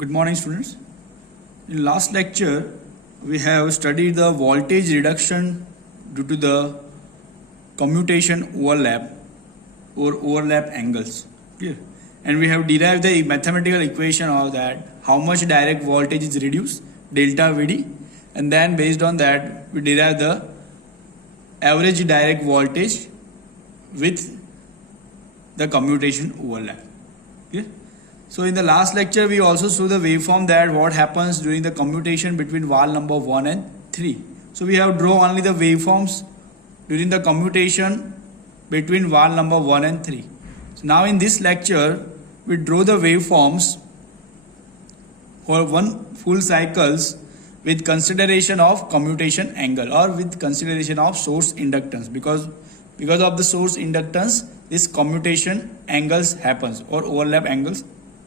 Good morning, students. In last lecture, we have studied the voltage reduction due to the commutation overlap or overlap angles. Clear? And we have derived the mathematical equation of that, how much direct voltage is reduced, delta VD, and then based on that, we derive the average direct voltage with the commutation overlap. Clear? So in the last lecture, we also saw the waveform that what happens during the commutation between valve number 1 and 3. So we have drawn only the waveforms during the commutation between valve number 1 and 3. So now in this lecture, we draw the waveforms for one full cycles with consideration of commutation angle or with consideration of source inductance, because of the source inductance this commutation angles happens or overlap angles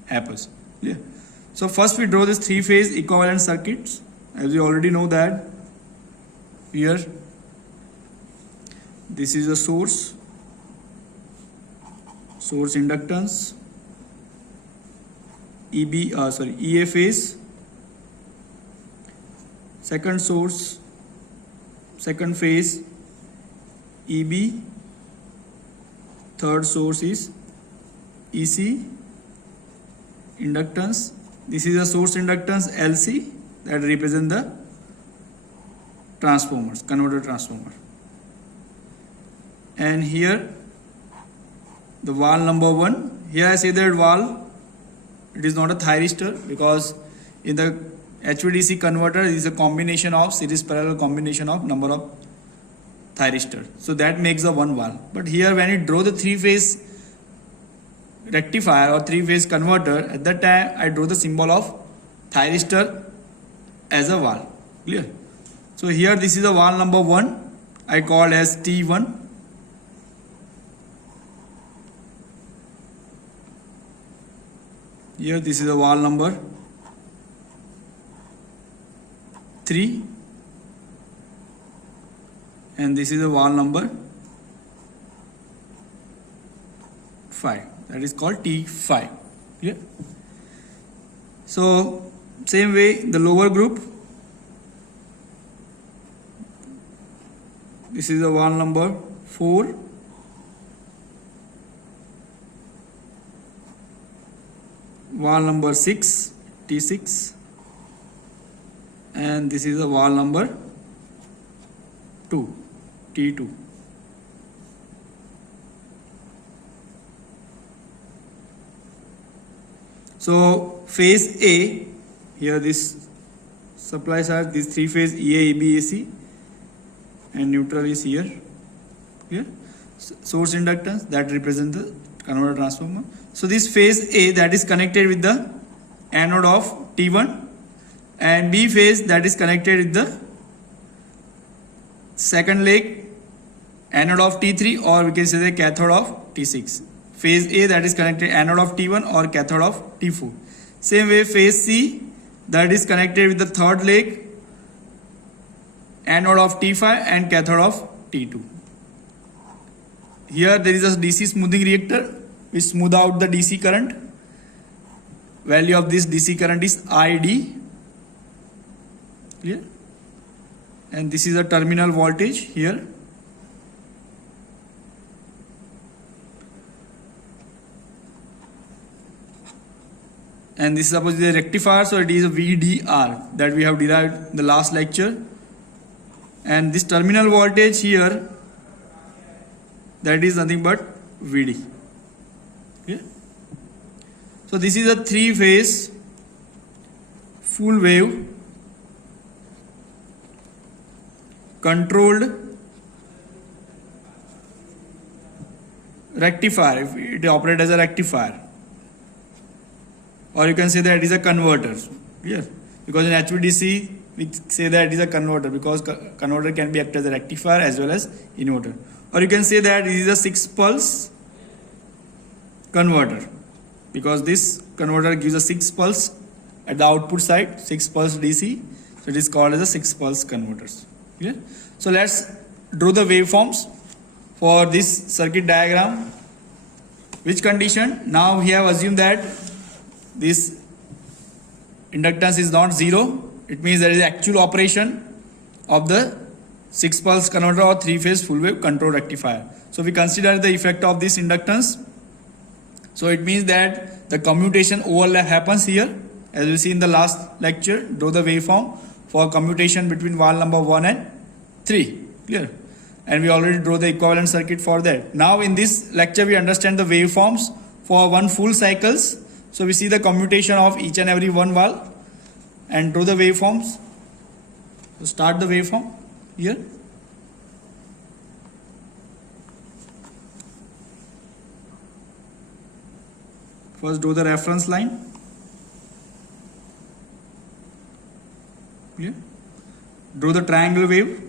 happens. Yeah. So first we draw this three-phase equivalent circuits. As you already know that here this is a source inductance, EA phase, second source, second phase EB, third source is EC inductance. This is a source inductance LC that represent the transformers, converter transformer. And here the valve number 1. Here I say that valve, it is not a thyristor, because in the HVDC converter it is a combination of series parallel combination of number of thyristor. So that makes the one valve. But here when you draw the three-phase rectifier or three-phase converter, at that time I draw the symbol of thyristor as a valve. Clear? So here this is a valve number 1, I called as T1. Here this is a valve number 3, and this is a valve number 5, that is called T5. Yeah. So same way the lower group, this is a valve number 4, valve number 6, T6, and this is a valve number 2, T2. So phase A, here this supplies are this three-phase EA, EB, AC, and neutral is here. Here, source inductance that represents the converter transformer. So this phase A that is connected with the anode of T1, and B phase that is connected with the second leg anode of T3, or we can say the cathode of T6. Phase A that is connected anode of T1 or cathode of T4. Same way phase C that is connected with the third leg anode of T5 and cathode of T2. Here there is a DC smoothing reactor which smooth out the DC current. Value of this DC current is ID. Clear? And this is a terminal voltage here. And this is supposedly a rectifier, so it is a VDR that we have derived in the last lecture. And this terminal voltage here, that is nothing but VD. Okay? So this is a three-phase full wave controlled rectifier. It operates as a rectifier, or you can say that it is a converter. Yeah, because in HVDC we say that it is a converter, because converter can be acted as a rectifier as well as inverter. Or you can say that it is a 6-pulse converter, because this converter gives a 6 pulse at the output side, 6 pulse DC. So it is called as a 6-pulse converters. Yeah? So let's draw the waveforms for this circuit diagram. Which condition? Now we have assumed that this inductance is not 0, it means there is actual operation of the 6 pulse converter or 3 phase full wave control rectifier. So we consider the effect of this inductance. So it means that the commutation overlap happens here, as we see in the last lecture. Draw the waveform for commutation between valve number 1 and 3. Clear? And we already draw the equivalent circuit for that. Now in this lecture we understand the waveforms for one full cycles. So we see the commutation of each and every one valve and draw the waveforms. So start the waveform here. First draw the reference line. Clear? Draw the triangle wave.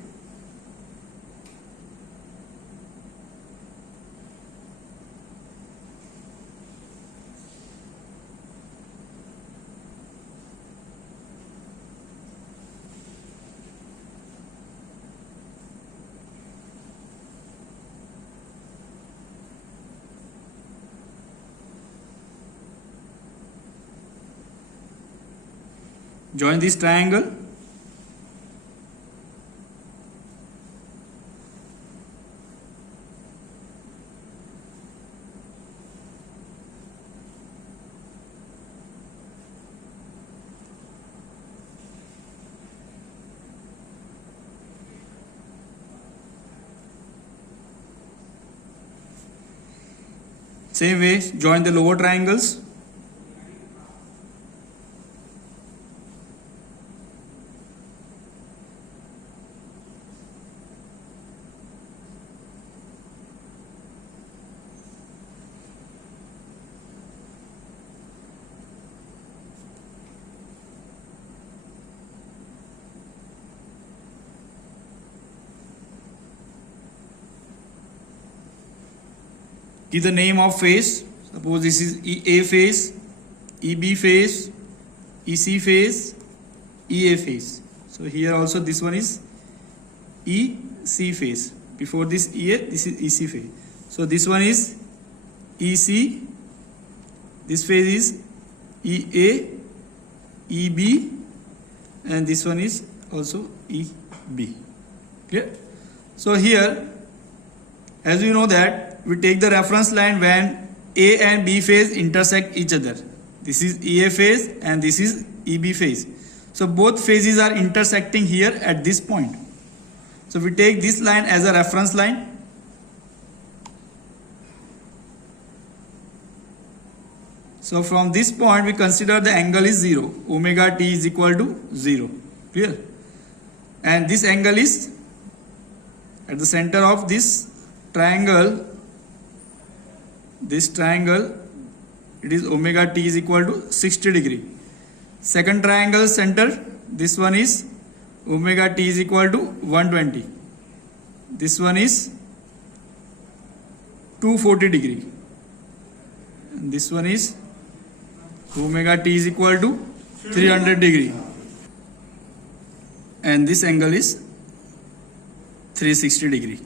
Join this triangle. Same way, join the lower triangles. Give the name of phase. Suppose this is EA phase, EB phase, EC phase, EA phase. So here also this one is EC phase. Before this EA, this is EC phase. So this one is EC. This phase is EA, EB, and this one is also EB. Clear? So here, as you know that we take the reference line when A and B phase intersect each other. This is EA phase and this is EB phase. So both phases are intersecting here at this point. So we take this line as a reference line. So from this point we consider the angle is 0. Omega t is equal to 0. Clear? And this angle is at the center of this triangle. This triangle, it is omega t is equal to 60 degree. Second triangle center, this one is omega t is equal to 120. This one is 240 degree. And this one is omega t is equal to 300 degree. And this angle is 360 degree.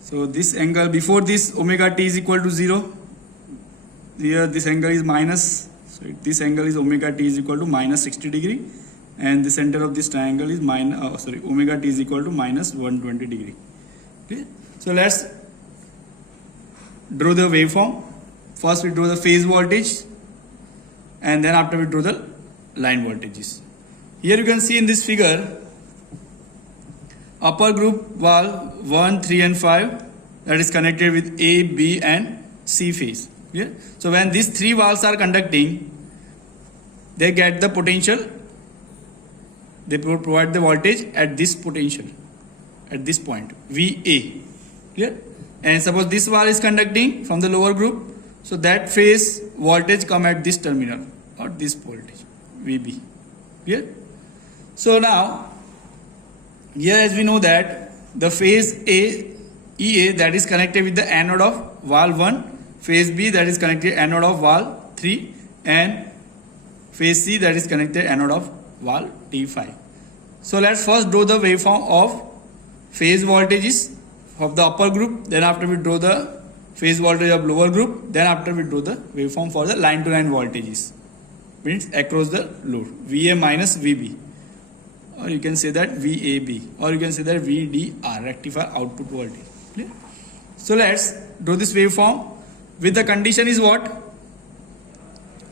So this angle, before this omega t is equal to 0, here this angle is minus, so this angle is omega t is equal to minus 60 degree, and the center of this triangle is omega t is equal to minus 120 degree. Okay? So let's draw the waveform. First we draw the phase voltage, and then after we draw the line voltages. Here you can see in this figure, upper group valve 1, 3 and 5, that is connected with A, B and C phase. Yeah? So when these three valves are conducting, they get the potential, they provide the voltage at this potential, at this point, VA. Yeah? And suppose this valve is conducting from the lower group, so that phase voltage come at this terminal or this voltage, VB. Yeah? So now, here as we know that the phase A, EA, that is connected with the anode of valve 1, phase B that is connected anode of valve 3, and phase C that is connected anode of valve T5. So let's first draw the waveform of phase voltages of the upper group, then after we draw the phase voltage of lower group, then after we draw the waveform for the line to line voltages. means across the load, VA minus VB, or you can say that VAB, or you can say that VDR, rectifier output voltage. Clear? So let's draw this waveform with the condition is what?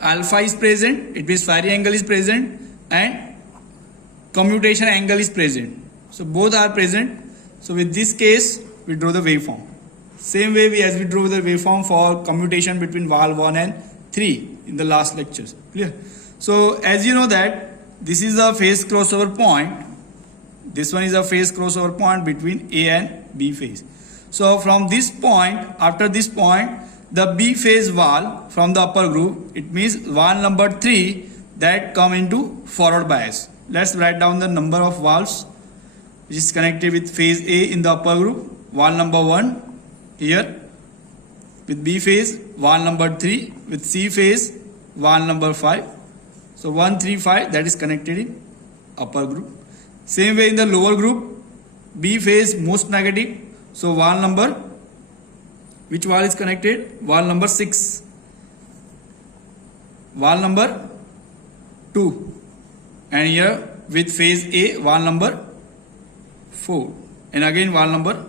Alpha is present, it means firing angle is present, and commutation angle is present. So both are present. So with this case, we draw the waveform. Same way as we drew the waveform for commutation between valve 1 and 3 in the last lectures. Clear? So as you know that this is a phase crossover point. This one is a phase crossover point between A and B phase. So from this point, after this point, the B phase valve from the upper group, it means valve number 3 that come into forward bias. Let's write down the number of valves which is connected with phase A in the upper group. Valve number 1 here with B phase, valve number 3 with C phase, valve number 5. So 1, 3, 5 that is connected in upper group. Same way in the lower group, B phase most negative. So valve number, which valve is connected? Valve number 6. Valve number 2. And here with phase A, valve number 4. And again valve number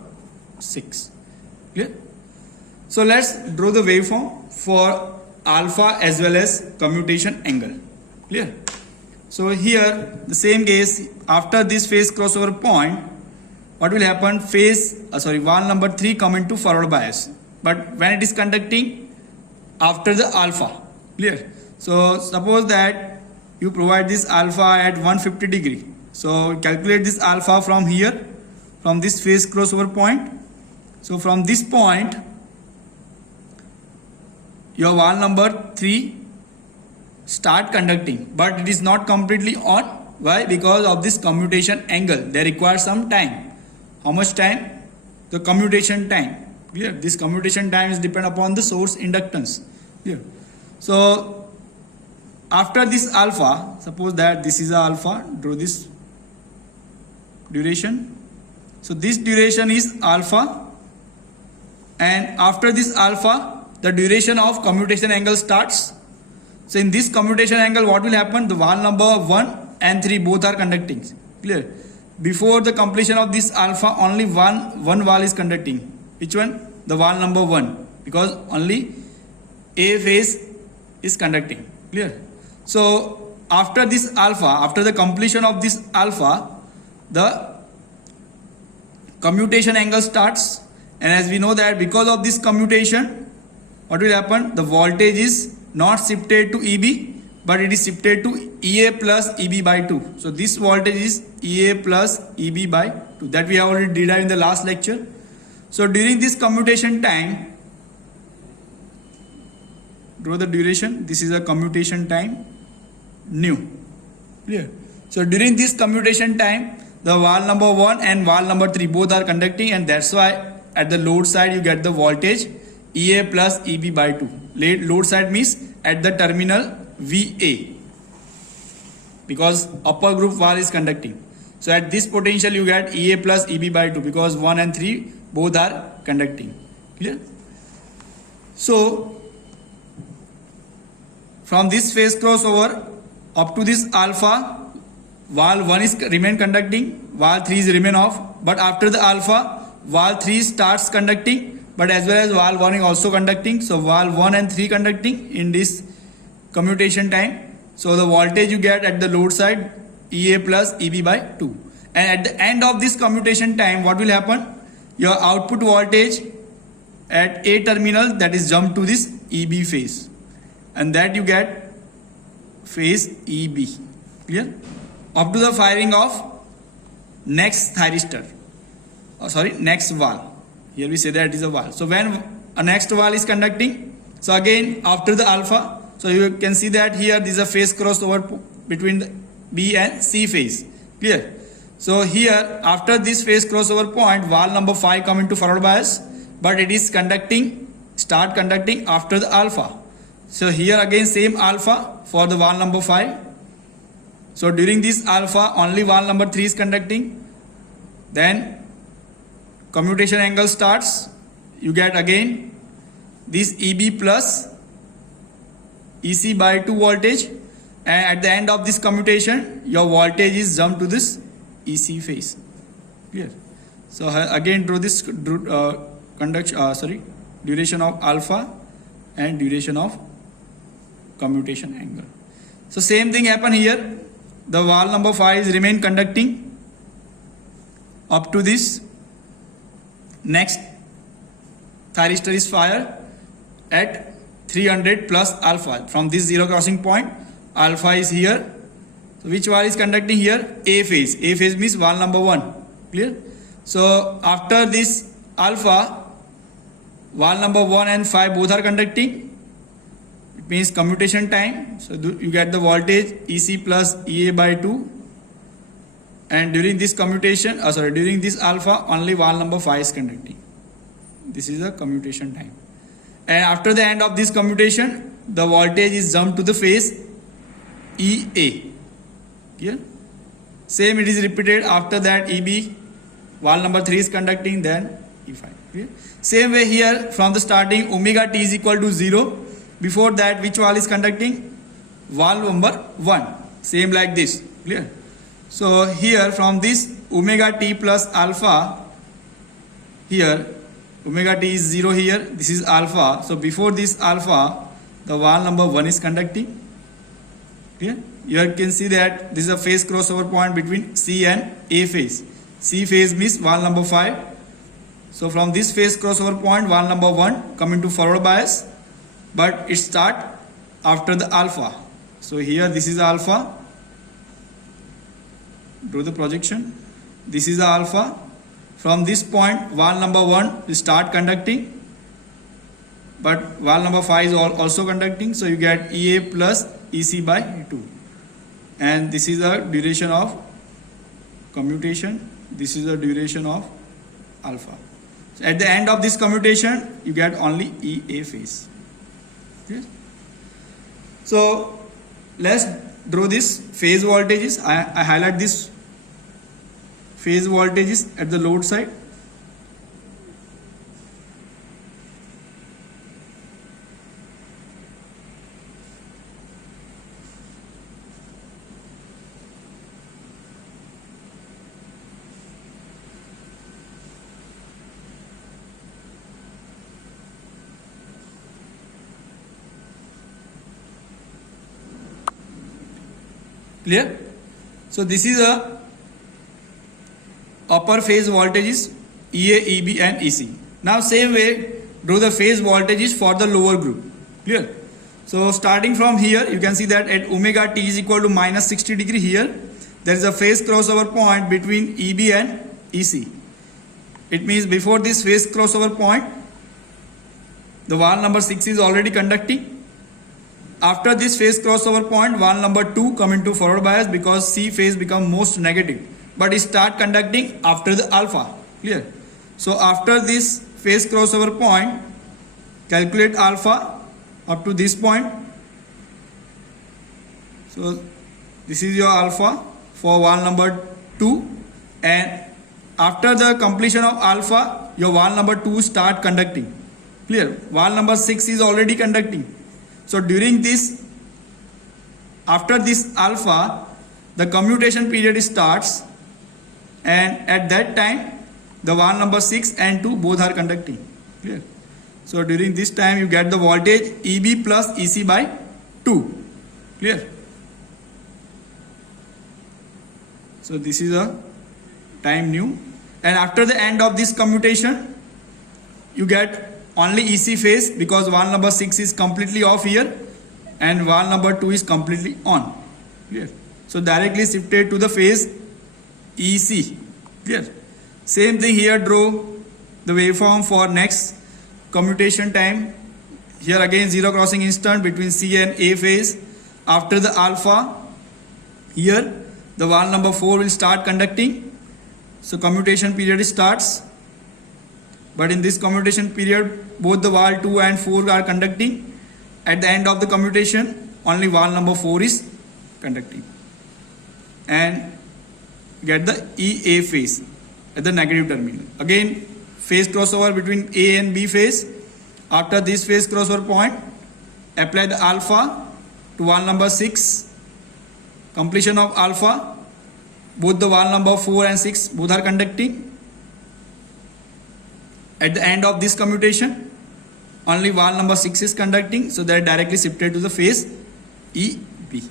6. Clear? So let's draw the waveform for alpha as well as commutation angle. Clear? So here the same case, after this phase crossover point, what will happen? Valve number 3 come into forward bias. But when it is conducting after the alpha. Clear? So suppose that you provide this alpha at 150 degree. So calculate this alpha from here, from this phase crossover point. So from this point, your valve number 3 start conducting, but it is not completely on. Why? Because of this commutation angle. They require some time. How much time? The commutation time. Clear? This commutation time is depend upon the source inductance. Clear? So after this alpha, suppose that this is a alpha, draw this duration. So this duration is alpha, and after this alpha, the duration of commutation angle starts. So in this commutation angle, what will happen? The valve number 1 and 3 both are conducting. Clear? Before the completion of this alpha, only one valve is conducting. Which one? The valve number 1, because only A phase is conducting. Clear? So after this alpha, after the completion of this alpha, the commutation angle starts, and as we know that because of this commutation, what will happen? The voltage is not shifted to EB, but it is shifted to EA plus EB by 2. So this voltage is EA plus EB by 2. That we have already derived in the last lecture. So during this commutation time, draw the duration. This is a commutation time nu. Clear? So during this commutation time, the valve number 1 and valve number 3 both are conducting, and that's why at the load side you get the voltage EA plus EB by 2. Load side means at the terminal VA, because upper group valve is conducting. So at this potential you get EA plus EB by 2, because 1 and 3 both are conducting. Clear? So from this phase crossover up to this alpha, valve 1 is remain conducting, valve 3 is remain off. But after the alpha, valve 3 starts conducting, but as well as valve 1 is also conducting. So valve 1 and 3 conducting in this commutation time. So the voltage you get at the load side EA plus EB by 2. And at the end of this commutation time, what will happen? Your output voltage at A terminal, that is jump to this EB phase, and that you get phase EB. Clear? Up to the firing of next thyristor, next valve. Here we say that it is a valve. So when a next valve is conducting, so again after the alpha, so you can see that here this is a phase crossover between the B and C phase. Clear? So here after this phase crossover point, valve number 5 come into forward bias, but it is start conducting after the alpha. So here again same alpha for the valve number 5. So during this alpha, only valve number 3 is conducting. Then commutation angle starts. You get again this EB plus EC by 2 voltage. and at the end of this commutation your voltage is jumped to this EC phase. Clear? So again draw this duration of alpha and duration of commutation angle. So same thing happen here. The wall number 5 is remain conducting up to this. Next thyristor is fired at 300 plus alpha. From this zero crossing point, alpha is here. So which wall is conducting here? A phase. A phase means wall number 1. Clear? So after this alpha, wall number 1 and 5 both are conducting. It means commutation time. So you get the voltage EC plus EA by 2. And during this commutation, during this alpha, only wall number 5 is conducting. This is the commutation time. And after the end of this commutation, the voltage is jumped to the phase EA. Clear? Same it is repeated after that EB, wall number 3 is conducting, then E5. Clear? Same way here from the starting omega t is equal to 0. Before that which wall is conducting? Wall number 1. Same like this. Clear? So here from this omega t plus alpha, here omega t is 0 here, this is alpha. So before this alpha, the wall number 1 is conducting. Clear? Here you can see that this is a phase crossover point between C and A phase. C phase means wall number 5. So from this phase crossover point, wall number 1 come into forward bias, but it start after the alpha. So here this is alpha. Draw the projection. This is the alpha. From this point, wall number 1 will start conducting, but wall number 5 is also conducting. So you get EA plus EC by 2. And this is the duration of commutation. This is the duration of alpha. So at the end of this commutation, you get only EA phase. Okay? So let's draw this phase voltages. I highlight this phase voltages at the load side. Clear? So this is a upper phase voltages EA, EB and EC. Now same way draw the phase voltages for the lower group. Clear? So starting from here you can see that at omega t is equal to minus 60 degree here there is a phase crossover point between EB and EC. It means before this phase crossover point the wall number 6 is already conducting. After this phase crossover point, wall number 2 come into forward bias because C phase become most negative. But it start conducting after the alpha. Clear? So after this phase crossover point, calculate alpha up to this point. So this is your alpha for wall number 2. And after the completion of alpha, your wall number 2 start conducting. Clear? Wall number 6 is already conducting. So during this, after this alpha, the commutation period starts, and at that time the wall number 6 and 2 both are conducting. Clear? So during this time you get the voltage EB plus EC by 2. Clear? So this is a time new, and after the end of this commutation you get only EC phase because wall number 6 is completely off here and wall number 2 is completely on. Clear? So directly shifted to the phase EC. Clear? Same thing here, draw the waveform for next commutation time. Here again zero crossing instant between C and A phase. After the alpha, here the wall number 4 will start conducting. So commutation period starts. But in this commutation period, both the wall 2 and 4 are conducting. At the end of the commutation, only wall number 4 is conducting. And get the EA phase at the negative terminal. Again, phase crossover between A and B phase. After this phase crossover point, apply the alpha to wall number 6 completion of alpha, both the wall number 4 and 6 both are conducting. At the end of this commutation, only wall number 6 is conducting, so they are directly shifted to the phase EB.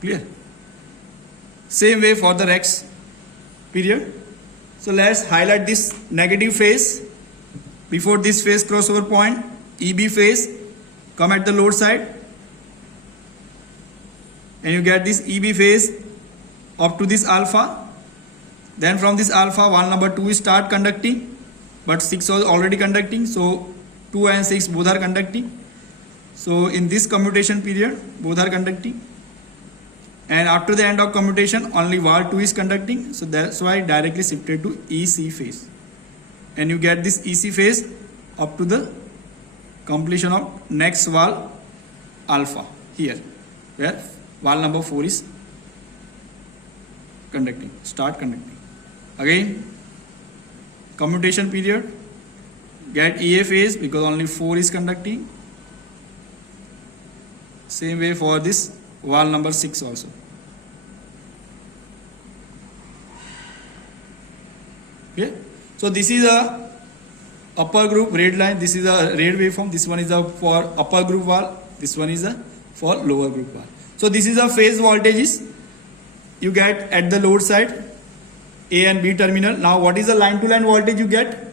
Clear? Same way for the Rex period. So let's highlight this negative phase. Before this phase crossover point, EB phase, come at the load side, and you get this EB phase up to this alpha. Then from this alpha, wall number 2 is start conducting, but 6 was already conducting, so 2 and 6 both are conducting. So in this commutation period, both are conducting. And after the end of commutation, only wall 2 is conducting, so that's why directly shifted to EC phase. And you get this EC phase up to the completion of next wall alpha here, where wall number 4 is conducting, start conducting. Again, commutation period, get EA phase because only 4 is conducting. Same way for this wall number 6 also. Okay, so this is a upper group red line, this is a red waveform, this one is a for upper group wall, this one is a for lower group wall. So this is a phase voltages you get at the load side, A and B terminal. Now what is the line to line voltage you get?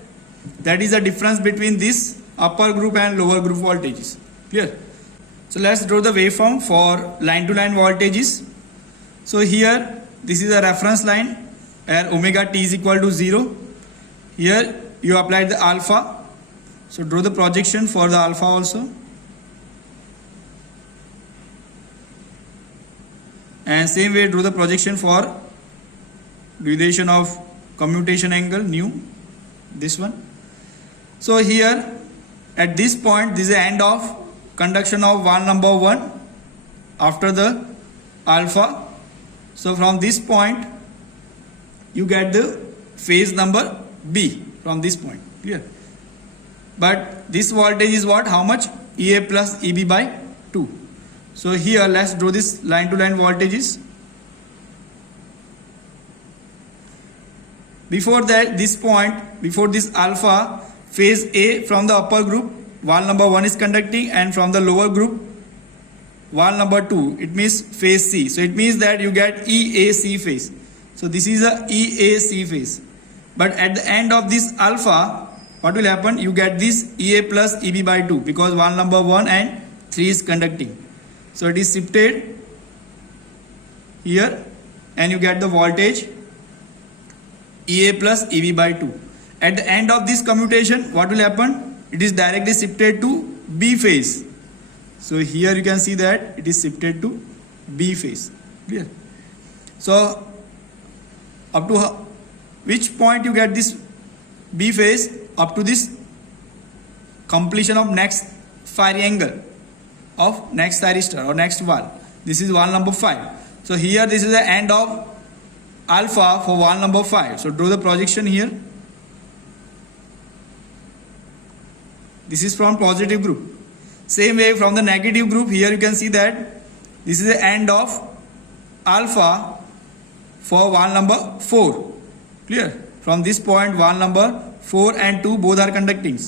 That is the difference between this upper group and lower group voltages. Clear? So let's draw the waveform for line to line voltages. So here this is a reference line where omega t is equal to 0. Here you apply the alpha. So draw the projection for the alpha also. And same way draw the projection for duration of commutation angle nu, this one. So here at this point, this is the end of conduction of wall number 1 after the alpha. So from this point you get the phase number B from this point. Clear? But this voltage is what? How much? EA plus EB by 2. So here let's draw this line to line voltages. Before that, this point, before this alpha, phase A from the upper group, wall number 1 is conducting, and from the lower group, wall number 2, it means phase C. So it means that you get EAC phase. So this is a EAC phase. But at the end of this alpha, what will happen? You get this EA plus EB by 2 because wall number 1 and 3 is conducting. So it is shifted here and you get the voltage EA plus EB by 2. At the end of this commutation, what will happen? It is directly shifted to B phase. So here you can see that it is shifted to B phase. Clear? So up to which point you get this B phase? Up to this completion of next firing angle of next thyristor or next wall. This is wall number 5. So here this is the end of alpha for wall number 5. So draw the projection here. This is from positive group. Same way from the negative group, here you can see that this is the end of alpha for wall number 4. Clear? From this point, wall number 4 and 2 both are conducting.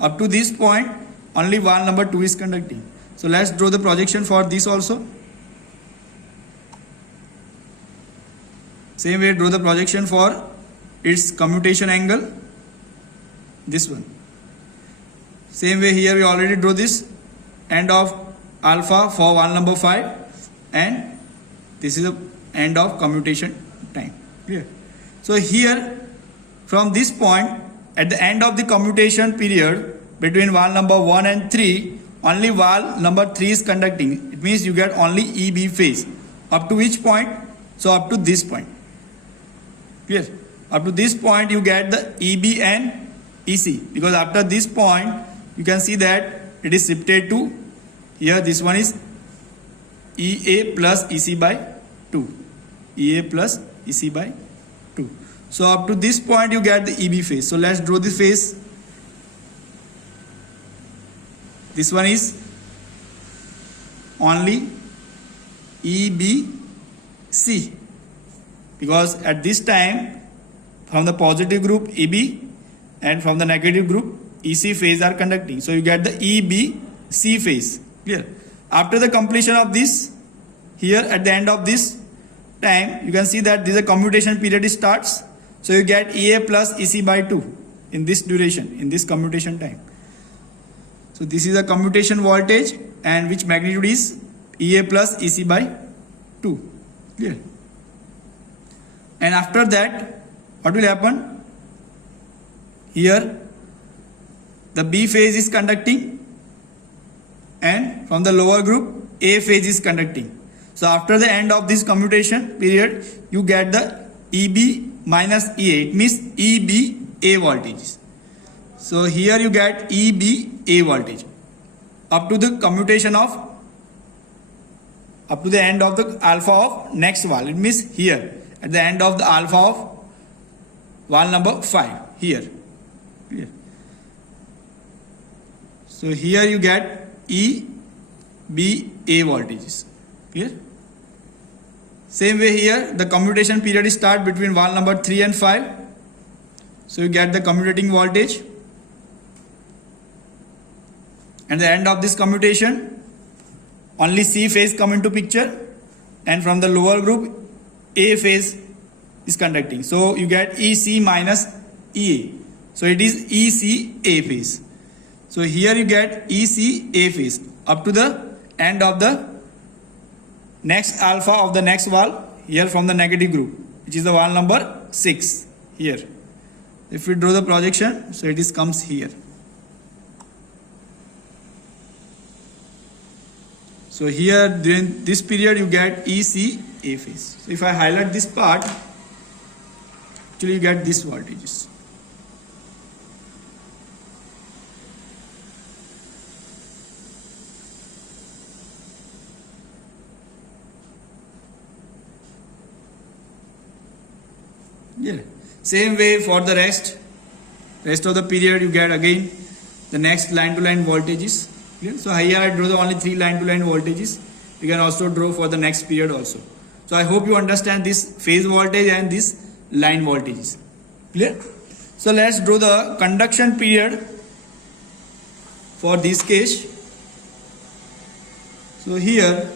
Up to this point, only wall number 2 is conducting. So let's draw the projection for this also. Same way, draw the projection for its commutation angle. This one. Same way here we already draw this end of alpha for wall number 5 and this is the end of commutation time. Clear? So here from this point at the end of the commutation period between wall number 1 and 3 only wall number 3 is conducting. It means you get only EB phase. Up to which point? So up to this point. Clear? Up to this point you get the EB and EC because after this point you can see that it is shifted to here this one is EA plus EC by 2. EA plus EC by 2. So up to this point you get the EB phase. So let's draw the phase. This one is only EBC, because at this time from the positive group EB and from the negative group EC phase are conducting. So you get the EBC phase. Clear? After the completion of this, here at the end of this time, you can see that this commutation period starts. So you get EA plus EC by 2 in this duration, in this commutation time. So this is a commutation voltage, and which magnitude is EA plus EC by 2. Clear? And after that, what will happen? Here the B phase is conducting, and from the lower group A phase is conducting. So after the end of this commutation period, you get the EB minus EA. It means EBA voltages. So here you get EBA voltage up to the commutation of, up to the end of the alpha of next valve. It means here at the end of the alpha of valve number 5 here. Clear? So here you get EBA voltages. Clear? Same way here, the commutation period is start between valve number 3 and 5. So you get the commutating voltage. And the end of this commutation, only C phase come into picture, and from the lower group A phase is conducting. So you get EC minus EA. So it is ECA phase. So here you get ECA phase up to the end of the next alpha of the next valve here from the negative group, which is the valve number 6 here. If we draw the projection, so it is comes here. So here during this period you get ECA phase. So if I highlight this part, actually you get these voltages. Yeah. Same way for the rest of the period you get again the next line to line voltages. Yeah. So here I draw the only 3 line to line voltages. You can also draw for the next period also. So I hope you understand this phase voltage and this line voltages. Clear? So let's draw the conduction period for this case. So here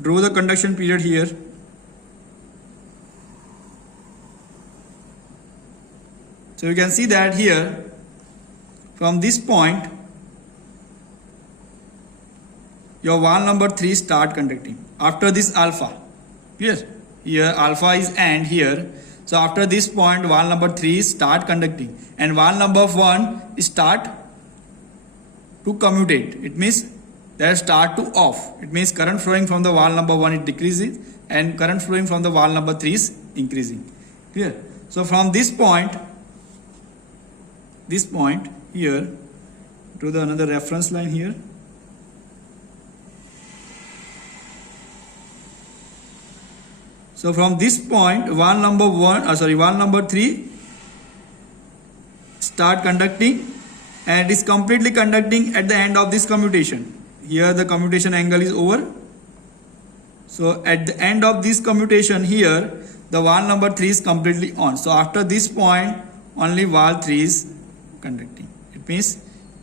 draw the conduction period here. So you can see that here from this point your valve number 3 start conducting after this alpha. Clear? Here alpha is end here. So after this point valve number 3 start conducting, and valve number 1 start to commutate. It means that start to off. It means current flowing from the valve number 1 it decreases, and current flowing from the valve number 3 is increasing. Clear? So from this point here, to the another reference line here. So from this point valve number 3 start conducting, and is completely conducting at the end of this commutation. Here the commutation angle is over. So at the end of this commutation here, the valve number 3 is completely on. So after this point only valve 3 is conducting. It means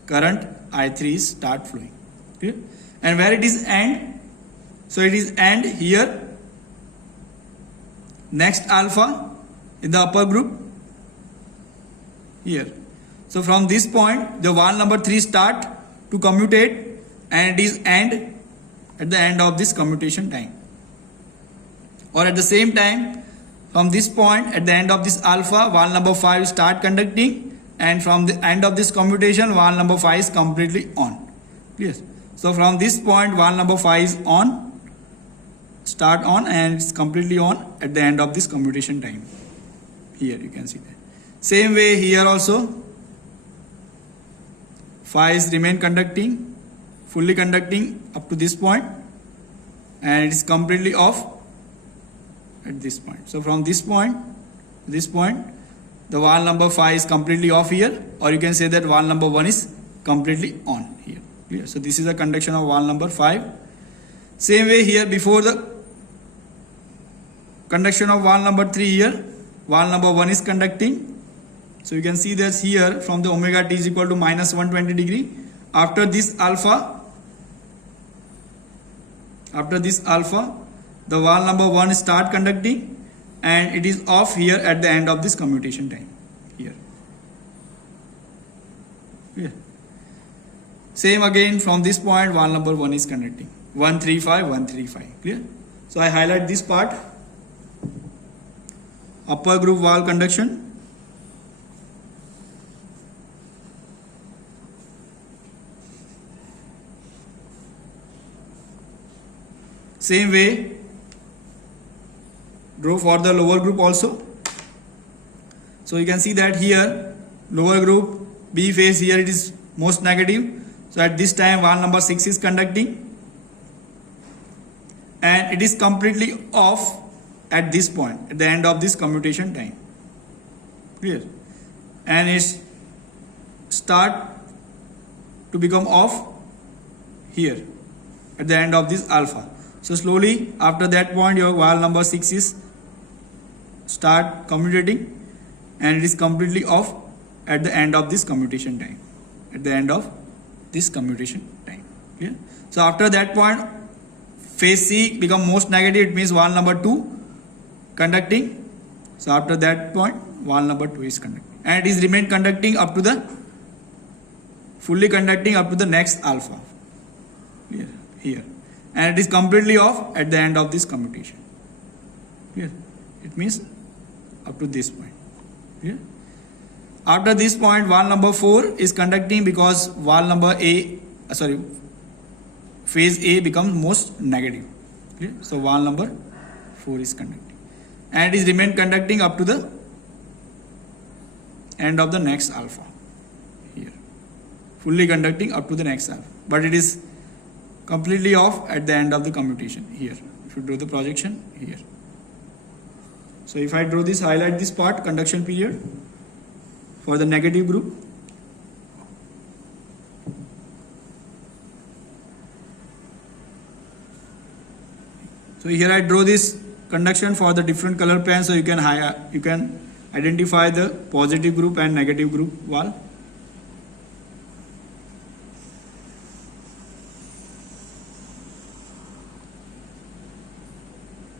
current I3 is start flowing. Okay? And where it is end? So it is end here, next alpha in the upper group here. So from this point the valve number 3 start to commutate, and it is end at the end of this commutation time. Or at the same time from this point at the end of this alpha valve number 5 start conducting, and from the end of this commutation valve number 5 is completely on. Yes. So from this point valve number 5 is on, start on, and it's completely on at the end of this commutation time. Here you can see that. Same way here also 5 is remain conducting, fully conducting up to this point, and it is completely off at this point. So from this point to this point the valve number 5 is completely off here, or you can say that valve number 1 is completely on here. Clear? So this is the conduction of valve number 5. Same way here, before the conduction of valve number 3 here, valve number 1 is conducting. So you can see that here from the omega t is equal to minus 120 degree. After this alpha, the valve number 1 start conducting, and it is off here at the end of this commutation time here. Yeah. Same again from this point, valve number 1 is conducting 135, 135. Clear? So I highlight this part. Upper group valve conduction. Same way, draw for the lower group also. So you can see that here, lower group B phase here it is most negative. So at this time valve number 6 is conducting, and it is completely off at this point, at the end of this commutation time. Clear? And it start to become off here at the end of this alpha. So slowly after that point your valve number 6 is start commutating, and it is completely off at the end of this commutation time. At the end of this commutation time. Clear? So after that point phase C become most negative, it means valve number 2 conducting. So after that point valve number 2 is conducting, and it is remain conducting up to the fully conducting up to the next alpha. Clear? Here. And it is completely off at the end of this commutation. Clear? It means up to this point. Clear? After this point valve number 4 is conducting, because valve number phase A becomes most negative. Clear? So valve number 4 is conducting, and it is remain conducting up to the end of the next alpha here, fully conducting up to the next alpha, but it is completely off at the end of the commutation here. If you draw the projection here, so if I draw this, highlight this part, conduction period for the negative group. So here I draw this conduction for the different color pen, so you can identify the positive group and negative group valve.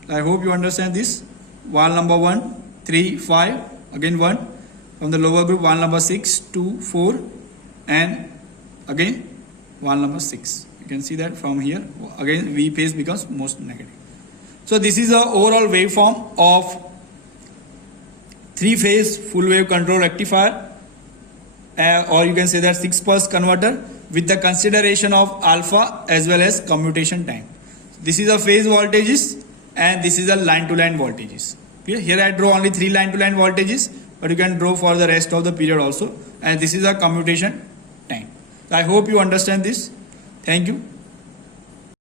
I hope you understand this. Valve number 1, 3, 5, again 1. From the lower group, valve number 6, 2, 4, and again valve number 6. You can see that from here, again V phase becomes most negative. So this is the overall waveform of 3-phase full wave control rectifier, or you can say that 6-pulse converter with the consideration of alpha as well as commutation time. This is the phase voltages, and this is the line to line voltages. Here I draw only 3 line to line voltages, but you can draw for the rest of the period also, and this is a commutation time. So I hope you understand this. Thank you.